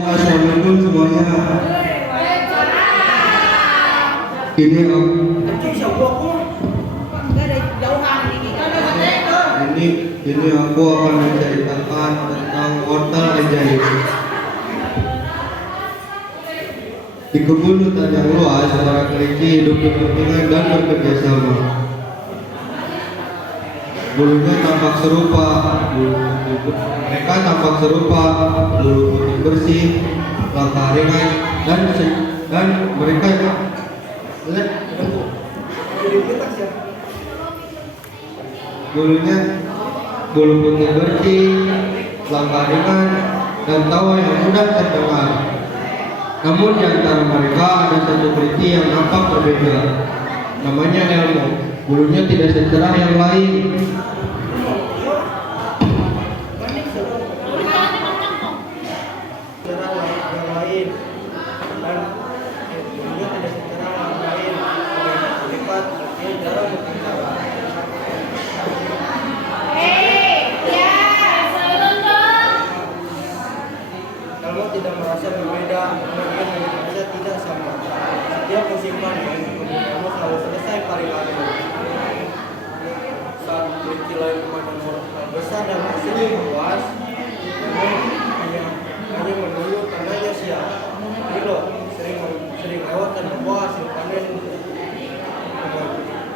Assalamualaikum semuanya. Ini aku akan menceritakan tentang wortel ajaib. Di kebun hutan yang luas, para kelinci hidup berdampingan dan bekerja sama. Bulunya tampak serupa, mereka tampak serupa, bulu putih bersih, langkah ringan, dan mereka bulu putih bersih, langkah ringan, dan tawa yang mudah terdengar. Namun di antara mereka ada satu kelinci yang nampak berbeda. Namanya Elmo. Bulunya tidak secerah yang lain. Elmo tidak merasa berbeda, kemudian merasa tidak sama. Setiap musim panen, Elmo selalu selesai paling akhir. Saat kelinci lain memandang wortel besar dan hasilnya luas, hanya menunggu tandanya siap. Lilo sering lewat dan membawa hasil panen.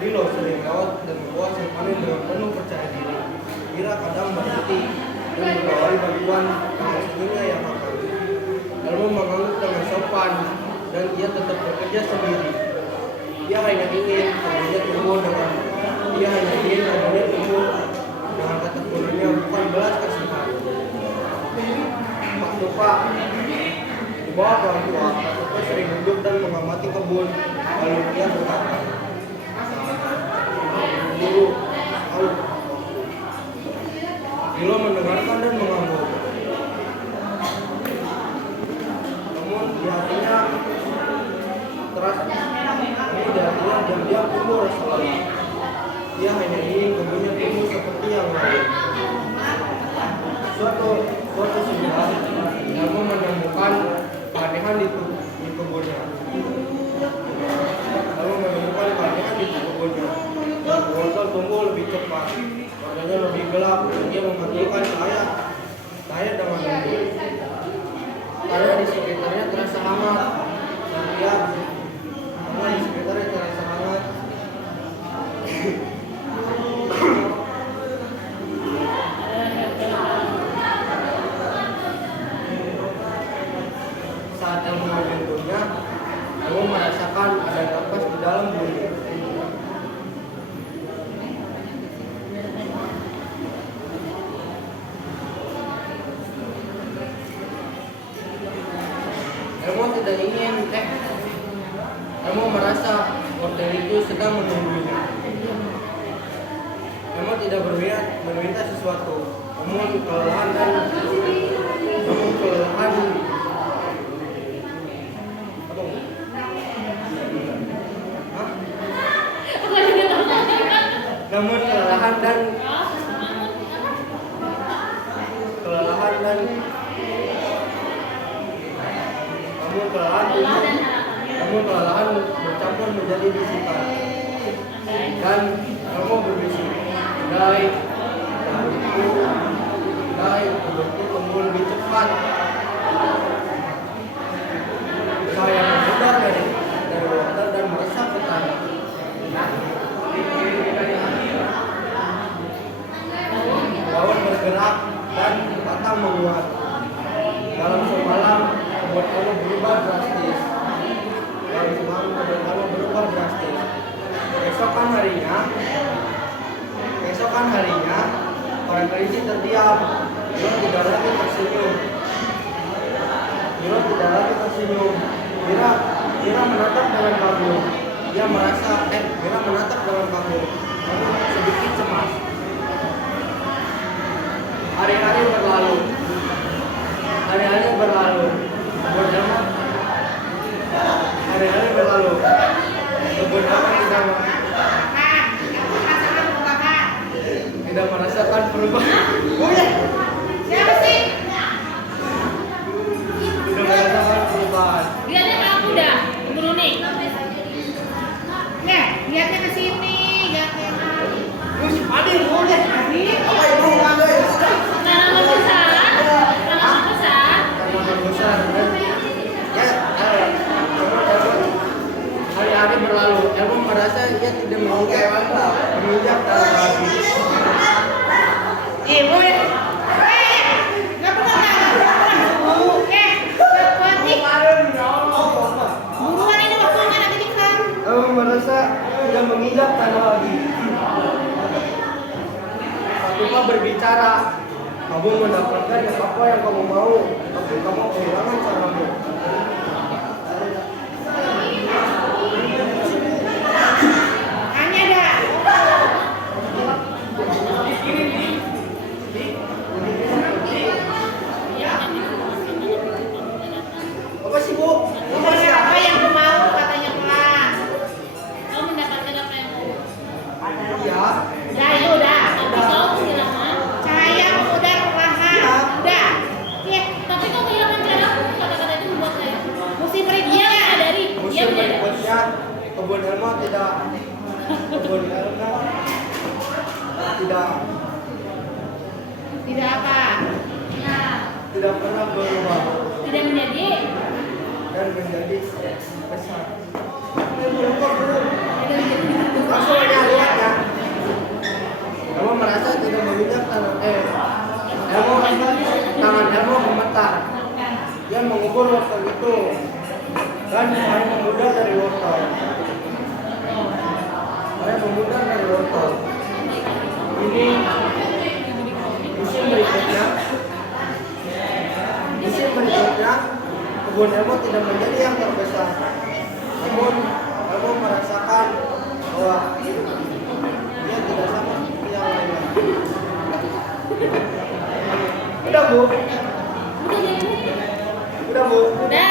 Lilo sering lewat dan membawa hasil panen dengan penuh percaya diri. Kira kadang berhenti dan menawari bantuan karena senyumnya yang makan. Elmo mengangguk dengan sopan dan ia tetap bekerja sendiri. Dia hanya ingin kemudian tumbuh dengan ketekunannya, bukan belas kasihan. Waktu Pak di bawah orang tua, Pak sering duduk dan mengamati kebun. Lalu dia berkata, "Guru, Lilo mendengarkan dan mengangguk. Namun di hatinya diam-diam tumbuh rasa lelah. Dia hanya ingin kebunnya tumbuh seperti yang lain. Suatu siang, Elmo menemukan keanehan di kebunnya. Wortel tumbuh lebih cepat, warnanya lebih gelap, dan dia memantulkan cahaya dengan lembut. Karena di sekitarnya terasa hangat. Saat Elmo menyentuhnya, Elmo merasakan ada napas di dalam bulunya. Elmo merasa wortel itu sedang menunggunya. Elmo tidak meminta sesuatu. Namun kelelahan bercampur menjadi bisikan. Dan Elmo berbisik, produkku tumbuh lebih cepat. Saya menghindar dari wortel dan meresap ke tanah. Daun bergerak dan batang menguat. Dalam semalam, kebun Elmo berubah drastis. Keesokan harinya, para kelinci terdiam. Lilo tidak lagi tersenyum. Mira menatap dengan kagum. Mira menatap dengan kagum, namun sedikit cemas. Hari-hari berlalu. Kebun Elmo tidak merasakan perubahan. Tidak ia tidak menginjak tanah lagi. Ibu ya. Nggak pernah buruan ini waktunya nanti nikah. Kamu merasa tidak menginjak tanah lagi. Ketika berbicara, kamu mendapatkan apa yang kamu mau, tapi kamu kehilangan caramu. Hanya dah. Apa sih, Bu? Pokoknya apa yang aku mau katanya kelas. Kau mendapatkan apa yang mau? Iya. Udah itu udah. Tapi kau kehilangan. Cahaya udah perlahan. Udah. Ya, Tapi kau kehilangan caramu. Kata-kata itu membuat saya. musim Dia berikutnya. menyadari. Dia Musim menyadari. berikutnya, kebun Elma tidak Tidak apa. Nah, tidak pernah berubah tidak menjadi. dan menjadi besar. Langsung aja lihat ya. Elmo merasa tidak menginjak tangan tangan Elmo gemetar. Dia mengubur wortel itu dan saya memudar dari wortel. Saya memudar dari wortel. Ini musim berikutnya. Musim berikutnya kebun Elmo tidak menjadi yang terbesar. Namun Elmo merasakan bahwa dia tidak sama seperti yang lainnya. Udah, Bu. Udah jadi. Udah, Bu. Udah.